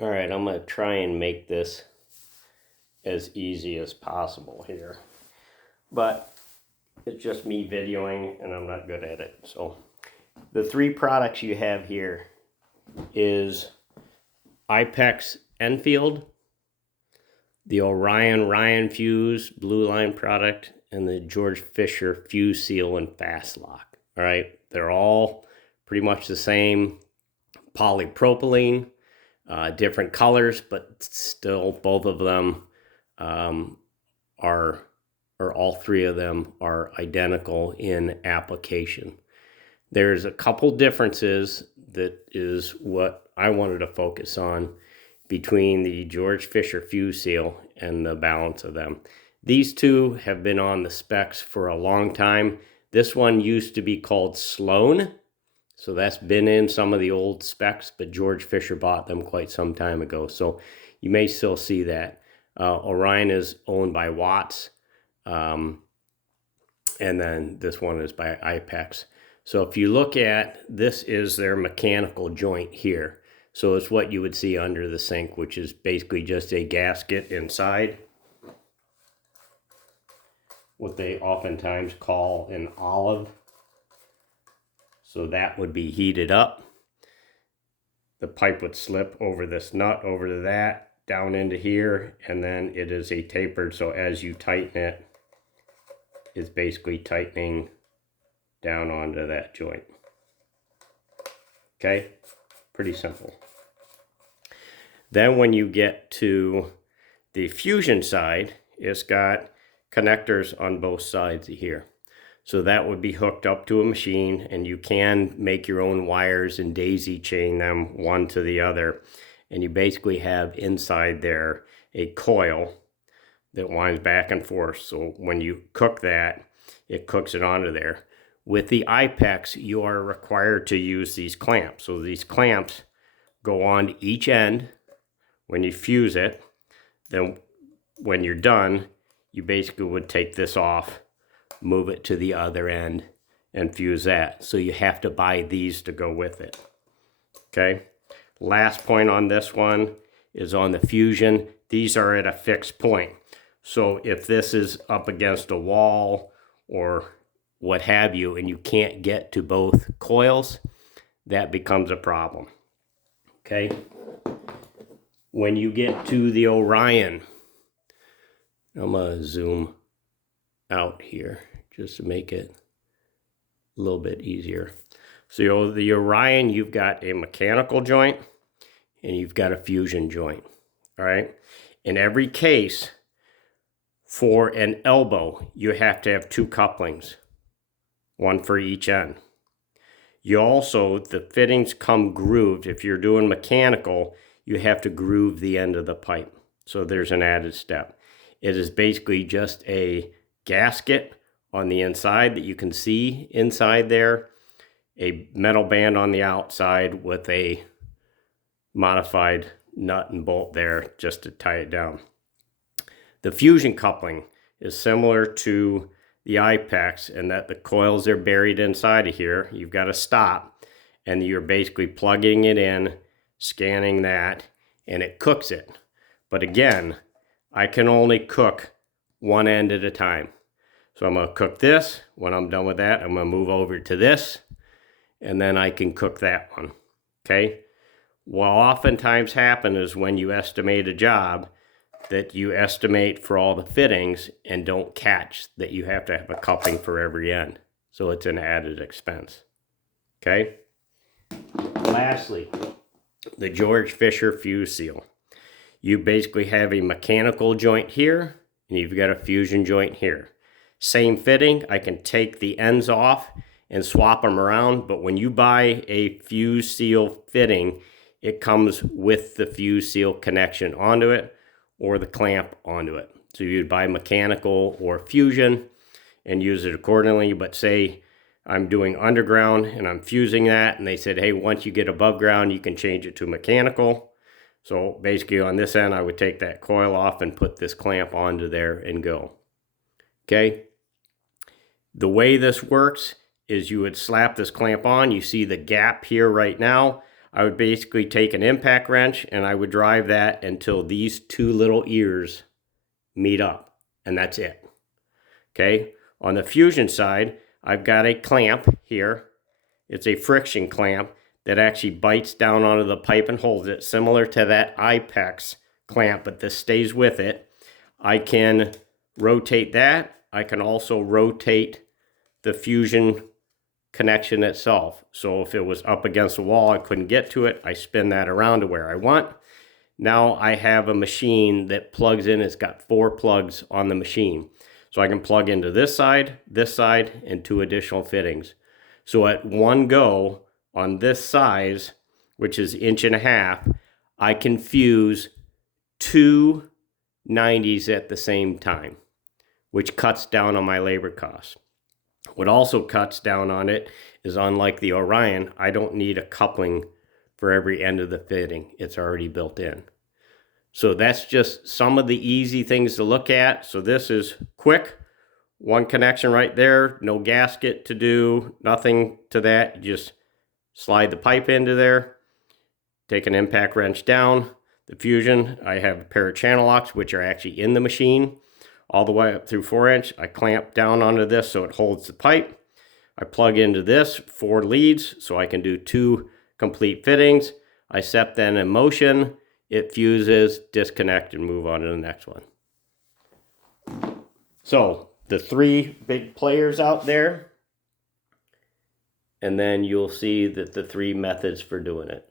All right, I'm going to try and make this as easy as possible here. But it's just me videoing and I'm not good at it. So the three products you have here is IPEX Enfield, the Orion Ryan Fuse Blue Line product, and the George Fisher Fuse Seal and Fast Lock. All right, they're all pretty much the same polypropylene, different colors, but still both of them are, or all three of them are identical in application. There's a couple differences that is what I wanted to focus on between the George Fisher Fuse Seal and the balance of them. These two have been on the specs for a long time. This one used to be called Sloan, so that's been in some of the old specs, but George Fisher bought them quite some time ago. So you may still see that. Orion is owned by Watts, and then this one is by IPEX. So if you look at, this is their mechanical joint here. So it's what you would see under the sink, which is basically just a gasket inside, what they oftentimes call an olive. So that would be heated up. The pipe would slip over this nut, over to that, down into here, and then it is a tapered, so as you tighten it, it's basically tightening down onto that joint. Okay, pretty simple. Then when you get to the Fusion side, it's got connectors on both sides of here. So that would be hooked up to a machine, and you can make your own wires and daisy chain them one to the other. And you basically have inside there a coil that winds back and forth. So when you cook that, it cooks it onto there. With the IPEX, you are required to use these clamps. So these clamps go on each end when you fuse it. Then when you're done, you basically would take this off, move it to the other end, and fuse that. So you have to buy these to go with it. Okay. Last point on this one is on the Fusion. These are at a fixed point. So if this is up against a wall or what have you, and you can't get to both coils, that becomes a problem. Okay. When you get to the Orion, I'm going to zoom out here just to make it a little bit easier. So the Orion, you've got a mechanical joint and you've got a fusion joint. All right. In every case, for an elbow, you have to have two couplings, one for each end. You also, the fittings come grooved. If you're doing mechanical, you have to groove the end of the pipe. So there's an added step. It is basically just a gasket on the inside that you can see inside there, a metal band on the outside with a modified nut and bolt there just to tie it down. The fusion coupling is similar to the IPEX in that the coils are buried inside of here. You've got to stop, and you're basically plugging it in, scanning that, and it cooks it. But again, I can only cook one end at a time. So I'm going to cook this. When I'm done with that, I'm going to move over to this, and then I can cook that one. Okay? What oftentimes happens is when you estimate a job, that you estimate for all the fittings and don't catch that you have to have a coupling for every end. So it's an added expense. Okay? Lastly, the George Fisher Fuse Seal. You basically have a mechanical joint here, and you've got a fusion joint here. Same fitting. I can take the ends off and swap them around, but when you buy a fuse seal fitting, it comes with the fuse seal connection onto it or the clamp onto it. So you'd buy mechanical or fusion and use it accordingly. But say I'm doing underground and I'm fusing that, and they said, hey, once you get above ground, you can change it to mechanical. So basically on this end, I would take that coil off and put this clamp onto there and go. Okay. The way this works is you would slap this clamp on. You see the gap here right now. I would basically take an impact wrench and I would drive that until these two little ears meet up, and that's it. Okay, on the Fusion side, I've got a clamp here. It's a friction clamp that actually bites down onto the pipe and holds it, similar to that IPEX clamp, but this stays with it. I can rotate that. I can also rotate the Fusion connection itself. So if it was up against the wall, I couldn't get to it, I spin that around to where I want. Now I have a machine that plugs in. It's got 4 plugs on the machine. So I can plug into this side, and 2 additional fittings. So at one go on this size, which is 1.5 inches, I can fuse 2 90s at the same time, which cuts down on my labor costs. What also cuts down on it is, unlike the Orion, I don't need a coupling for every end of the fitting. It's already built in. So that's just some of the easy things to look at. So this is quick. One connection right there, no gasket to do, nothing to that. You just slide the pipe into there, take an impact wrench down. The Fusion, I have a pair of channel locks, which are actually in the machine, all the way up through 4-inch. I clamp down onto this so it holds the pipe. I plug into this 4 leads so I can do 2 complete fittings. I set that in motion. It fuses, disconnect, and move on to the next one. So the 3 big players out there, and then you'll see that the 3 methods for doing it.